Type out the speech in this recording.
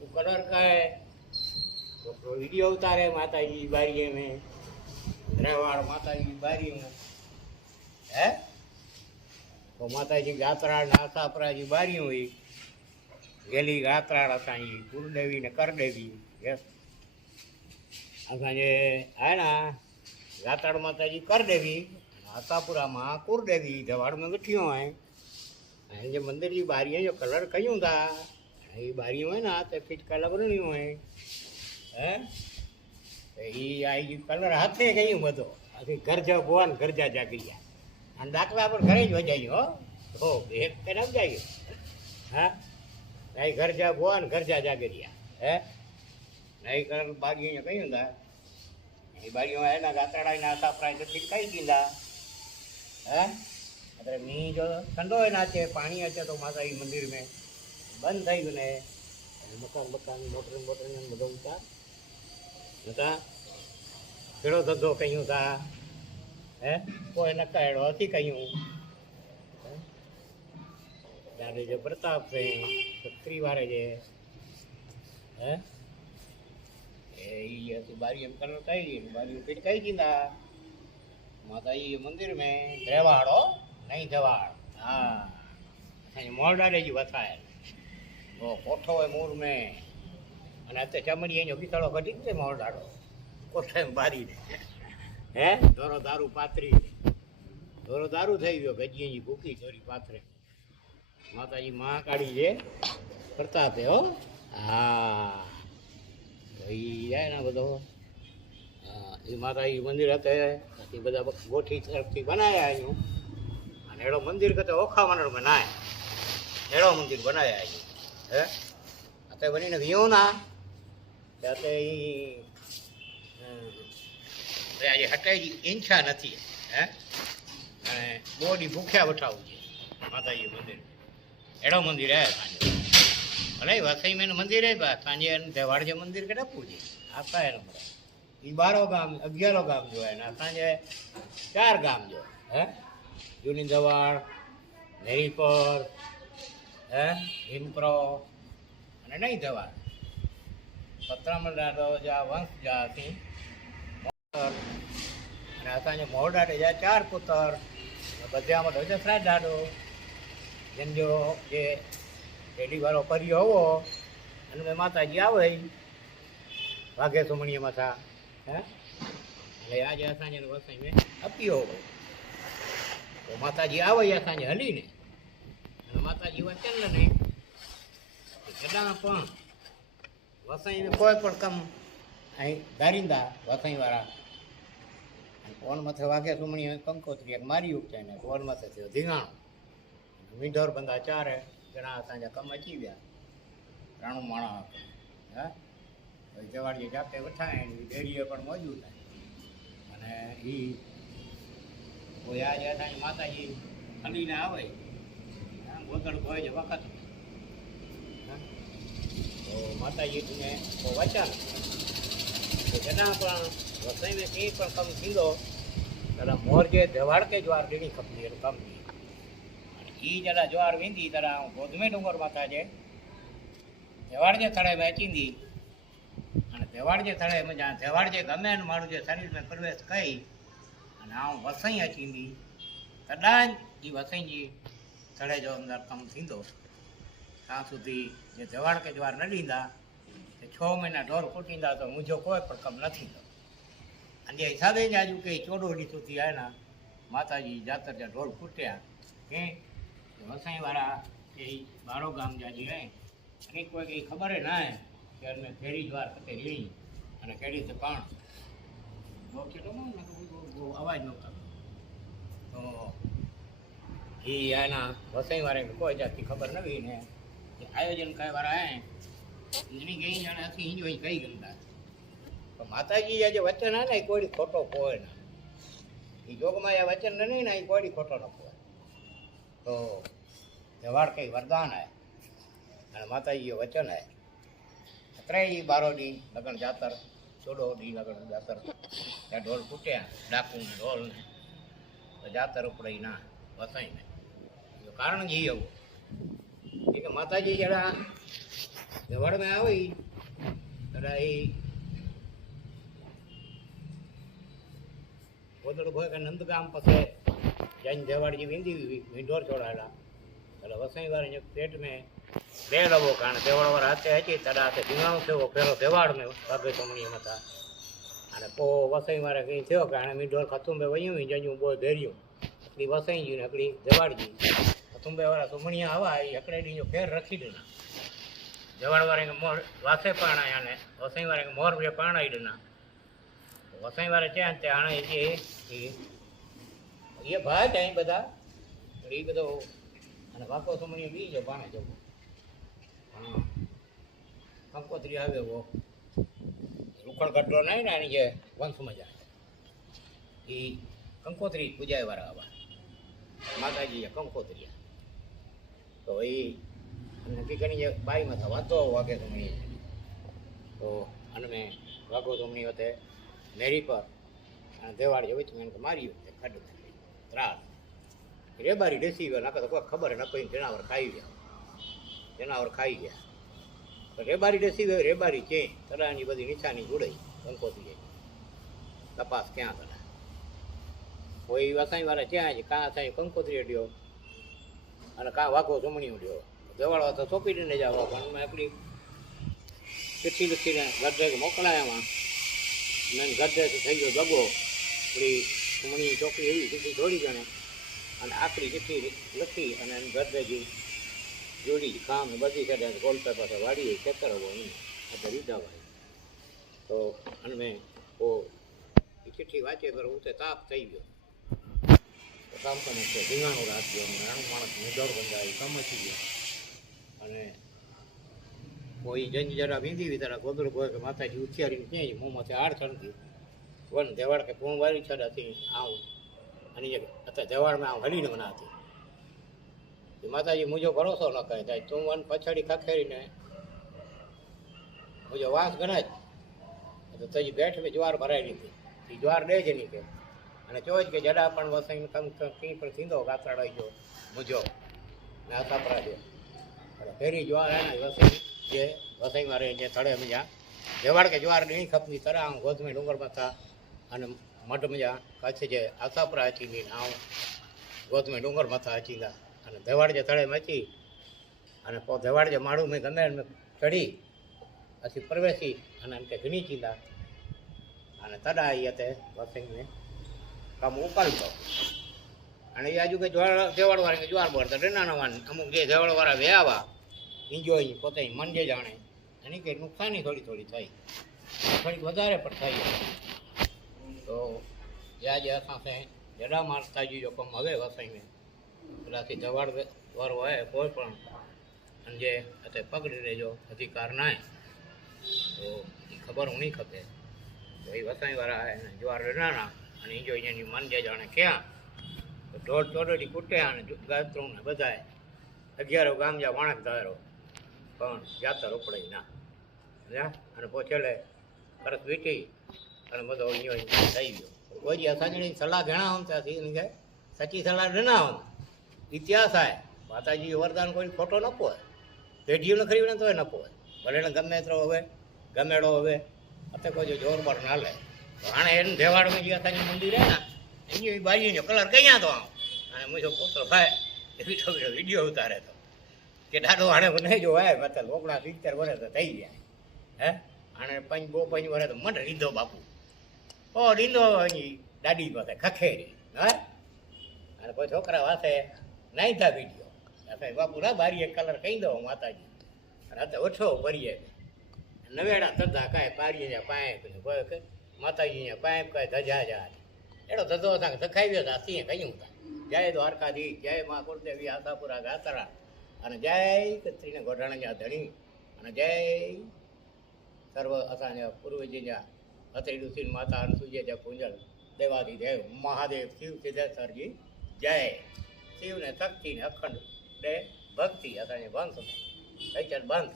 તું કલર કહે છોકરો વિડીયો ઉતારે માતાજી બારીએ મેં રેવાડ માતાજી બારી મેં હે તો માતાજી ગાત્રા ને આશાપરાજી બારી હોય ગેલી ગાત્રાળ અસાંજી કુરદેવી ને કરદેવી યસ અસાંજે આયના ગાતાળ માતાજી કરદેવી આશાપુરામાં કુરદેવી જવાડ में गठियों है ऐं जे मंदिर जी ॿारीअ जो कलर એ બારી હોય ને તે ફિટકા લબરણી હોય. હે? એ આ કલર હાથે ગયું બધો. આખી ગરજા ભગવાન ગરજા જાગી ગયા. અને દાખલા પણ ઘરે જ વજાયો હો. હો ભેગ તેને સમજાયો હા? નહીં ગરજા ભગવાન ગરજા જાગી ગયા હે? નહીં કલર બારીઓને કહ્યું તા એ બારીઓ એના ગાતડાના સાપરાય તો ફિટકાઈ દીધા. હે? અત્યારે મી જો ઠંડો નાચે પાણી હશે તો માતાજી મંદિર મેં બંધ થઈ ગયું ને. મકાન મકાન મોટર મોટર ને બધો ઉતા નતા કેળો ધંધો કહ્યું તા. હે? કોઈ નક્કા એડો હતી કહ્યું? ત્યારે જે પ્રતાપ છે, છત્રી વારે જે. હે? એ હતી બારી એમ કલર કહી બારી ફીટ કઈ દીધા માતાજી મંદિર में રહેવાડો નહીં જવાડ. હા. મોરડા રેજી વથાયેલ. તો કોઠો હોય મૂર મેં. અને અત્યારે ચમડી એનો પિતળો ઘટી ગયો મોરડાડો કોઠે બારીને હે? ધોરો દારૂ પાથરી. દોરો દારૂ થઈ ગયો ગજીની ભૂકી ચોરી પાથરે. માતાજી મહાકાળી છે પ્રતાપે હો. હા. ભાઈ જાય ને બધો. એ માતાજી મંદિર હતા. એ બધા ગોઠી તરફથી બનાવ્યા એનું અને એડો મંદિર કરતા ઓખા મંડળમાં નાય. એડો મંદિર બનાવ્યા એનું હે? અત્યારે બનીને વિયો ના. ઈ હમ, આજે હટાઈ ઈચ્છા નથી હે? અને બોડી ભૂખ્યા બઠાવું છે માતાજી મંદિર. એડો મંદિર હે સાંજે. ભલે વસઈ મેં મંદિર હે બા સાંજે તહેવાર જે મંદિર કેટલા પૂજે આપતા એનો બધા એ બારો ગામ અગિયારો ગામ જોવાય ને સાંજે ચાર ગામ જો હે? જૂની દવાડ નેરીપર હે? હિમપ્રો અને નહીં જવા પત્રામલ ડાડો જા વંશ જા હતી. મોટર અને અસાંજે મોરડાટે જા ચાર પુત્ર. બધામાં તો દસરા દાડો જંજો જે રેડી વાળો કર્યો હોવો, અને મેં માતાજી આવે, વાઘે સુમણીએ માથા, હે? એટલે આજે અસાંજે વસાઈ મેં આપ્યો હોવો તો માતાજી આવે અસાંજે હલીને. માતાજી વચન ને ગડા પણ વસાઈને કોઈ પણ કામ. અહીં દારિંદા વસાઈવાળા. કોણ માથે વાઘે સુમણી કંકોત્રી એક મારી ઉપચાય ને કોણ માથે થયો ધીંગાણો. મીંઢોર બંદા ચારે જણા સાંજે કમ અચી ગયા. રાણું માણા હે? જવાડીએ જાતે વઠાય ને ડેરીએ પણ મોજું થાય. અને એ કોઈ આજે માતાજી હલીને આવે. ગોતડ કોઈ જ વખત. તો માતાજી ને. તો વચન જના પણ વસાઈને કંઈ પણ કમ થીંદો ત્યારે મોર જે દેવાડ કે જ્વાર દેણી ખપતી એનું કમ. ઈ જરા જ્વાર વીંદી હું ગોધમે ડુંગર માતા છે. દેવાડ જે થળે વેચીંદી અને દેવાડ જે થળે મજા દેવાડ જે ગમે ને મારું જે શરીરમાં પ્રવેશ કઈ અને હું વસાઈ અચીંદી કદાચ ઈ વસઈજી થળે જો અંદર कमु થીંદો ત્યાં સુધી જે તેવાડ કે જવાર ન ડીંદા તે છ મહિના ઢોર કૂટીંદા તો મુંજો કોઈ પણ કમ ન થતો અને જે હિસાબે જ આજુ કે ચોડોડી સુધી આના માતાજી જાતર જ્યાં ઢોર કૂટ્યા કે વસાઈવાળા એ બારો ગામ જાજી હે અને કોઈ કઈ ખબર ના હે કે અમે ફેરી જ્વાર કતે લીણી અને કેડી તો પણ. બહુ કેટલો બહુ ને બહુ- બહુ અવાજ નહોતો તો એ આના વારે કોઈ જાતની ખબર નવી ને આયોજન કઈ વાર હે? એની કઈ જાણે આખી હિંજો અહીં કઈ ગંદા પણ માતાજી આજે વચન હે ને એ કોઈ ખોટો કોઈ ના. એ જોગમાં આ વચન નહીં ને એ કોઈ ખોટો ન કોઈ તો વ્યવહાર કઈ વરદાન હે? અને માતાજીએ વચન હે? ત્રણેય બારો દી લગ્ન જાતર ચોડો દી લગ્ન જાતર. ત્યાં ઢોલ ફૂટ્યા, ડાકુ ઢોલ જાતર ઉપડે ના વસાઈને. કારણ જ એ એવું એટલે માતાજી જરા દેવાડમાં આવે. એટલે એ ગોદડું ભોય કે નંદગામ પાસે જૈન દેવાડજી વિંધી વિંઢોર ચોડાયેલા એટલે વસાઈ વાર પેટ મેં બે લવો કારણ દેવાડ વાર હાથે હતી તડા હાથે ધીંગાણું થયો પેલો દેવાડ મેં ભાગે તમણીએ હતા. અને પો વસાઈ વારે કઈ થયો કારણ મીંઢોર ખતુંબે વયું જયું બહુ ધેર્યું. એકડી વસાઈજી ને એકડી દેવાડજી વાળા ગમણિયા આવા એ એકડેડી જો ફેર રખી દેના. દેવાડ વારે મોર વાસે પાણાયા ને વસાઈ વારે મોર બે પાણાઈ દેના. વસાઈ વારે ત્યાં તે આણે જે એ ભાઈ ત્યાં બધા એ બધો, અને વાકો સમણી બી જો પાણે જવું. હા. કંકોત્રી આવે વો રૂખણ ગઢો નહીં ને એની જે વંશમાં જાય. એ કંકોત્રી પૂજાય વાળા આવા. માતાજી કંકોત્રી. તો એ નક્કી કરીને થા વાંધો વાગે સમણી તો અને મેં વાઘો સમણી વખતે મેરી પર અને દેવાળ જે વચ્ચે મેં માર્યું તે ખડ ત્રાસ. રેબારી ડેસી ગયો નાખે તો કોઈ ખબર ન કોઈ જનાવર ખાઈ ગયા. જનાવર ખાઈ ગયા. તો રેબારી ડેસી ગયો રેબારી ચે તરાની બધી નિશાની જોડાઈ કંકોતી જાય. તપાસ ક્યાં કરે કોઈ વસાઈ વાળા ત્યાં છે? કાં સાંઈ કંકોત્રી અડ્યો અને કાં વાઘો જમણી ઉડ્યો. દેવાળો તો સોંપીને જ આવો, પણ મેં એકલી ચિઠ્ઠી લખીને ગઢે મોકલાયામાં મેં ગઢેથી થઈ ગયો દગો. થોડી જમણી ચોકડી એવી ચિઠ્ઠી જોડી જાણે અને આખરી ચિઠ્ઠી લખી અને ગઢેજી જોડી કામ બધી કરે ગોલ પેપર વાડીએ ખેતર હોવો એને આપણે લીધા હોય. તો અને મેં ચિઠ્ઠી વાંચે કરો તે તાપ થઈ ગયો. તો કામ કરે છે ધીંગાણું રાખ્યો અને રાણું માણસ નિદોર બંધાવી સમજી ગયો? અને કોઈ જંજ જરા વીંધી વિતારા ગોદર ગોય કે માતાજી ઉછિયારીને જ મોંમાંથી આડ ચણતી વન દેવાડ કે પૂણ વાળી છડાથી આવું. અને એ અત્યારે દેવાડમાં આમ હલીને બનાવતી એ માતાજી મુજો ભરોસો ન કહે થાય તું વન પછાડી ખખેરીને મુજો વાસ ગણાય. તો તજી બેઠ મેં જ્વાર ભરાઈ લીધી એ જ્વાર દે જ નહીં કે. અને જો કે જડા પણ વસાઈને કમ કઈ પણ થીંદો કાતરાડાઈ ગયો મુજો. ને આ સાપરા જો એટલે ફેરી જ્વાર એને વસાઈ જે વસાઈમાં મારે જે તળે મજા. જેવાડ કે જ્વાર નહીં ખપની તરા આમ ગોધમે ડુંગરમાં થા. અને મઢ મજા કચ્છ જે આસાપરા અચીની આમ ગોધમે ડુંગર મથા અચીંદા અને દેવાડ જે તળે મચી. અને પો દેવાડ જે માળું મેં ગમે એને ચડી. પછી પ્રવેશી અને એમ કે ઘણી ચીંદા અને તડા એ તે વસાઈને કામ ઉપાડતો. અને એ આજુ કે જ્વાર દેવાડ વાળા જ્વાર બોરતા રેના અમુક જે દેવાડ વાળા વ્યાવા એન્જોય પોતે મન જે જાણે. એની કે નુકસાની થોડી થોડી થઈ. થોડીક વધારે પણ થઈ. તો યા જે અસાં જડા મારતા जी કમ હવે વસાઈને. પેલાથી દવાડ વાર હોય કોઈ પણ. અને જે અત્યારે પકડી લેજો, અધિકાર નાય. તો એ ખબર નહીં ખપે. તો એ વસાઈ વાળા જ્વાર રેનાના અને જો એની મન જે જાણે ક્યાં? તો દોઢ ચોરડી કૂટે અને ગાત્રું ને બધાય. અગિયારો ગામ જા વાણક ધારો. પણ જાતર ઉપડાઈ ના. સમજ્યા? અને પોચેલે પરત વીટી અને બધો અહીંયા થઈ ગયો. કોઈ અસાજણી સલાહ ઘણા આમ ત્યાંથી કે સાચી સલાહ ઘણા આમ ઇતિહાસ આય. માતાજી વરદાન કોઈ ખોટો ન પોય પેઢીઓને ખરીને તોય ન પોય ભલે ગમે એટલો હવે ગમેડો હવે અત્યારે કોઈ જોર પર ના લે. આણે એને દેવાડમાં જે અસાંજી મંદિર ને એની બાજુનો કલર કયા તો અને મુજો પુત્ર ભાઈ એવી તો વીડિયો ઉતારે તો. કે દાદો આણે મને જો હે મતલબ લોકડા સિત્તેર વર્ષ તો થઈ ગયા. હે? આણે પંચ બો પંચ વર્ષ તો મને રીધો બાપુ. ઓ રીંદો અહીં દાદી પાસે ખખેરી. હે? અને કોઈ છોકરા વાસે નાઈ થા વીડિયો આપણે બાપુ ના, બારીએ કલર કહી દો માતાજી. રાતે ઓછો ભરીએ. નવેડા ધંધા કાંઈ પારીએ જા પાઇપ ને કોઈ કાંઈ ધજા જા એડો ધંધો થાય ધખાવ્યો હતા સિંહ કહ્યું હતા જય દ્વારકાધી, જય મા કુળદેવી આશાપુરા ગાતરા, અને જય કત્રીને ગોઢાણા ધણી, અને જય સર્વ અસાંજા પૂર્વજીજા અત્રી ઋષિ માતા અનસુજે જે પૂંજલ દેવાદિદેવ, મહાદેવ, શિવ સિદ્ધેશ્વરજી, જય. શિવને શક્તિને અખંડ, બે ભક્તિ અસાંજે વંશ ચાલ બંધ